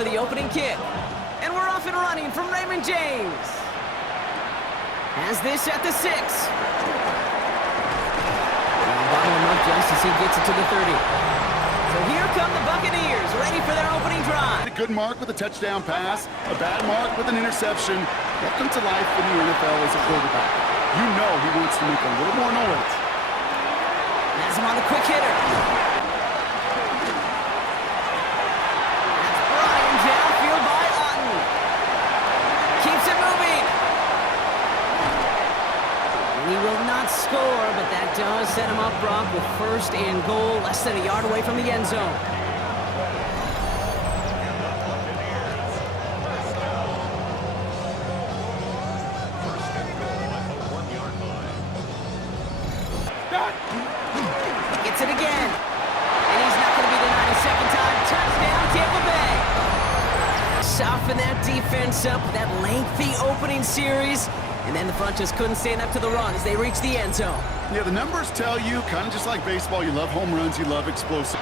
for the opening kick. And we're off and running from Raymond James. Has this at the 6. Bottle him up just as he gets it to the 30. So here come the Buccaneers, ready for their opening drive. A good mark with a touchdown pass, a bad mark with an interception. Welcome to life in the NFL as a quarterback. You know he wants to make a little more noise. Has him on the quick hitter. That's Brian downfield by Otten. Keeps it moving. He will not score, but that does set him up, Brock, with first and goal, less than a yard away from the end zone. Gets it again. And he's not going to be denied a second time. Touchdown, Tampa Bay. Soften that defense up with that lengthy opening series. And then the front just couldn't stand up to the run as they reached the end zone. Yeah, the numbers tell you, kind of just like baseball, you love home runs, you love explosive.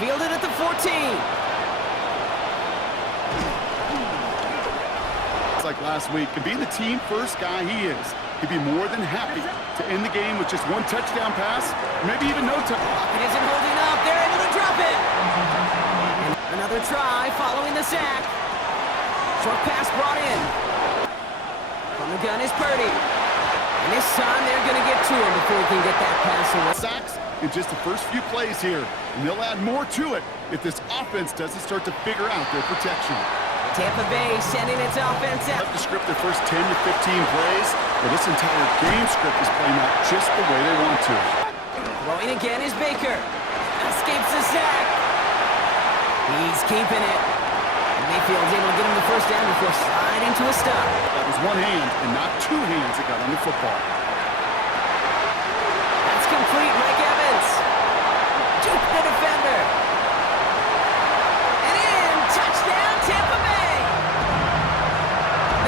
Fielded at the 14. It's like last week. And being the team first guy he is, he'd be more than happy to end the game with just one touchdown pass, maybe even no touchdown. It isn't holding up. They're able to drop it. And another try following the sack. Short pass brought in. From the gun is Purdy. And this time they're going to get to him before he can get that pass away. Sacks in just the first few plays here. And they'll add more to it if this offense doesn't start to figure out their protection. Tampa Bay sending its offense out. To script their first 10 to 15 plays, but this entire game script is playing out just the way they want to. Throwing again is Baker. Escapes the sack. He's keeping it. Mayfield's able to get him the first down before sliding to a stop. That was one hand and not two hands that got on the football. That's complete. Mike Evans. Juke the defender. And in. Touchdown, Tampa Bay.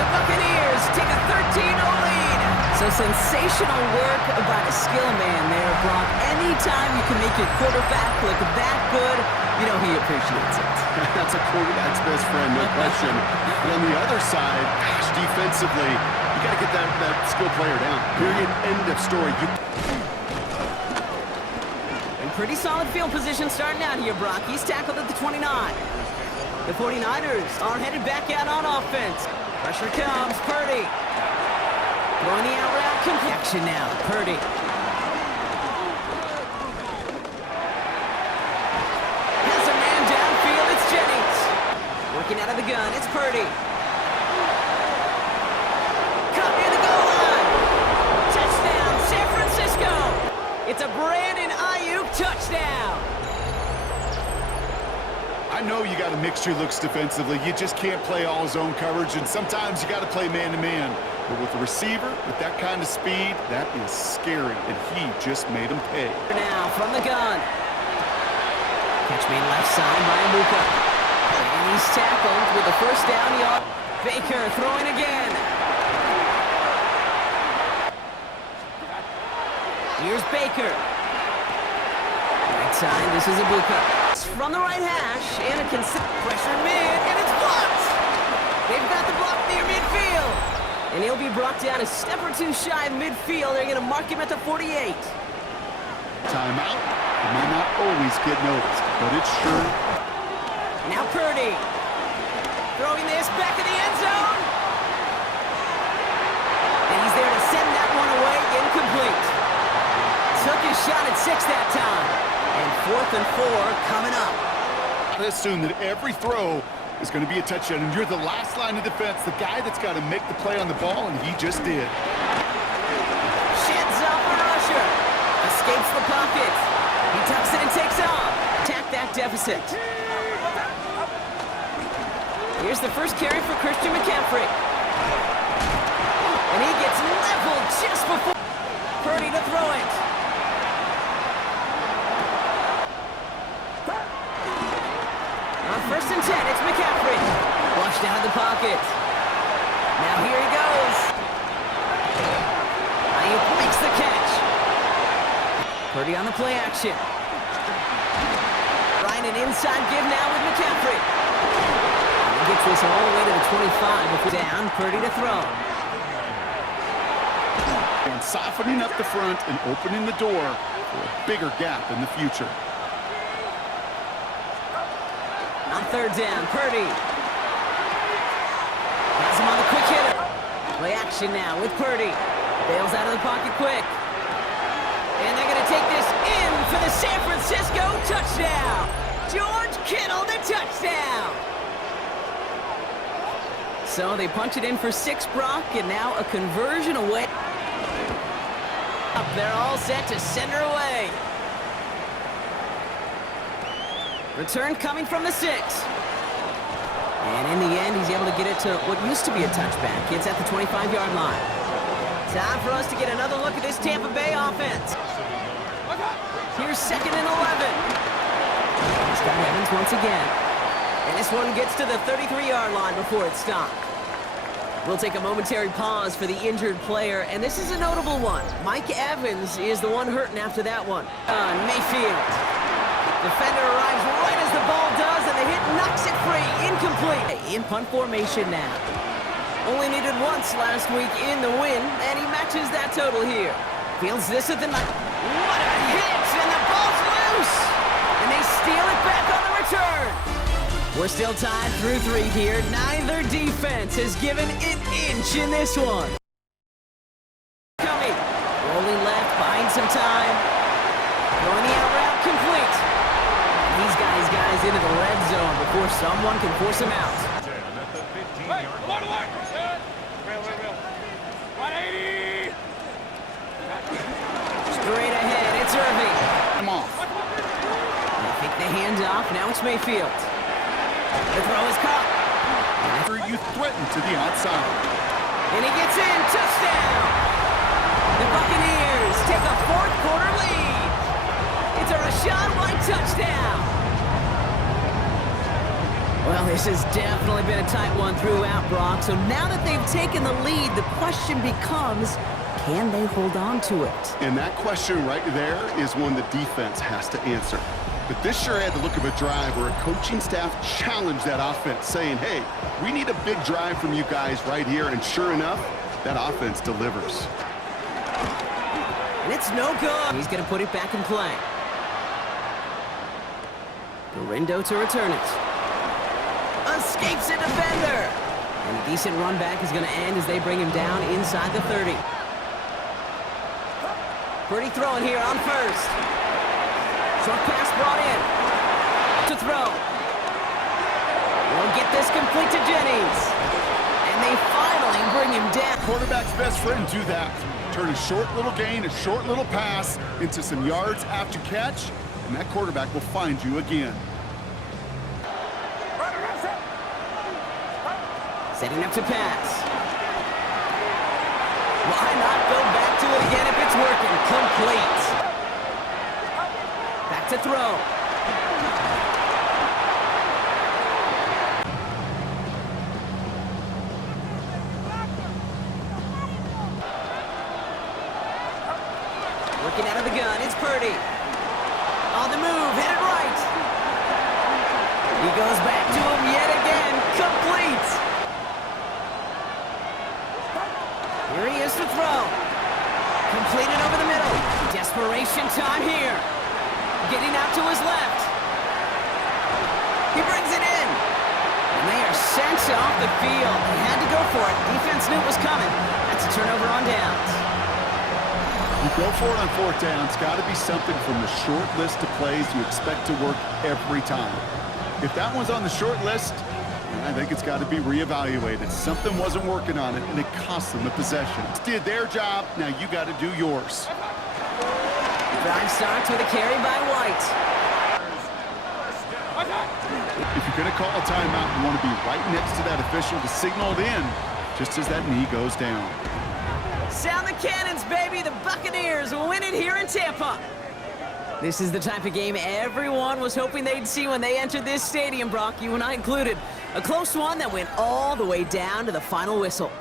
The Buccaneers take a 13-0 lead. So sensational work by the skill man there, Brock. Anytime you can make your quarterback look that good, you know he appreciates it. That's a quarterback's best friend, no question. But on the other side, gosh, defensively, you got to get that skill player down. Period. End of story. And pretty solid field position starting out here, Brock. He's tackled at the 29. The 49ers are headed back out on offense. Pressure comes. Purdy. Throwing the out route. Connection now. Purdy. Working out of the gun, it's Purdy. Caught near the goal line. Touchdown, San Francisco. It's a Brandon Ayuk touchdown. I know you got to mix your looks defensively. You just can't play all zone coverage, and sometimes you got to play man-to-man. But with the receiver, with that kind of speed, that is scary, and he just made him pay. Now, from the gun. Catch made left side by Amuka. And he's tackled with the first down yard. Baker throwing again. Here's Baker. Right side, this is Abuka. From the right hash, and a pressure mid, and it's blocked. They've got the block near midfield. And he'll be brought down a step or two shy of midfield. They're going to mark him at the 48. Timeout. It might not always get noticed, but it's sure. Now Purdy. Throwing this back in the end zone. And he's there to send that one away. Incomplete. Took his shot at 6 that time. And 4th and 4 coming up. I assume that every throw is going to be a touchdown, and you're the last line of defense, the guy that's got to make the play on the ball, and he just did. Sheds off a rusher. Escapes the pocket. He tucks it and takes off. Attack that deficit. Here's the first carry for Christian McCaffrey. And he gets leveled just before Purdy to throw it. On 1st and 10, it's McCaffrey. Flushed out of the pocket. Now here he goes. Ayuk makes the catch. Purdy on the play action. Right line, an inside give now with McCaffrey. And he gets this all the way to the 25. If down, Purdy to throw. And softening up the front and opening the door for a bigger gap in the future. On third down, Purdy. Has him on the quick hitter. Play action now with Purdy. Bails out of the pocket quick. And they're going to take this in for the San Francisco touchdown. George Kittle, the touchdown. So they punch it in for 6, Brock, and now a conversion away. They're all set to send her away. Return coming from the 6. And in the end, he's able to get it to what used to be a touchback. It's at the 25-yard line. Time for us to get another look at this Tampa Bay offense. Here's 2nd and 11. He's got Evans once again. And this one gets to the 33-yard line before it's stopped. We'll take a momentary pause for the injured player, and this is a notable one. Mike Evans is the one hurting after that one. Mayfield. Defender arrives right as the ball does, and the hit knocks it free. Incomplete. In punt formation now. Only needed once last week in the win, and he matches that total here. Fields this at the night. What a hit, and the ball's loose! And they steal it back on the return. We're still tied through 3 here. Neither defense has given an inch in this one. Coming. Rolling left, buying some time. Going the out route, complete. And he's got his guys into the red zone before someone can force him out. Straight ahead, it's Irving. I'm off. They take the hand off, now it's Mayfield. The throw is caught. After you threaten to the outside. And he gets in, touchdown! The Buccaneers take a 4th quarter lead. It's a Rachaad White touchdown. Well, this has definitely been a tight one throughout, Brock. So now that they've taken the lead, the question becomes, can they hold on to it? And that question right there is one the defense has to answer. But this sure had the look of a drive where a coaching staff challenged that offense, saying, hey, we need a big drive from you guys right here. And sure enough, that offense delivers. And it's no good. He's going to put it back in play. Garindo to return it. Escapes a defender. And a decent run back is going to end as they bring him down inside the 30. Pretty throwing here on first. Short pass brought in. To throw. We'll get this complete to Jennings. And they finally bring him down. Quarterback's best friend do that. Turn a short little gain, a short little pass into some yards after catch, and that quarterback will find you again. Setting up to pass. Why not go back to it again if it's working? Complete. Back to throw. Working out of the gun, it's Purdy. On the move, headed right. He goes back to him yet again. Complete. Here he is to throw. Completed over the middle. Desperation time here. Getting out to his left. He brings it in. And they are sent off the field. They had to go for it. Defense knew it was coming. That's a turnover on downs. You go for it on 4th down. It's got to be something from the short list of plays you expect to work every time. If that one's on the short list, I think it's got to be reevaluated. Something wasn't working on it, and it cost them the possession. Did their job, now you got to do yours. Drive starts with a carry by White. If you're going to call a timeout, you want to be right next to that official to signal it in, just as that knee goes down. Sound the cannons, baby! The Buccaneers win it here in Tampa. This is the type of game everyone was hoping they'd see when they entered this stadium, Brock, you and I included. A close one that went all the way down to the final whistle.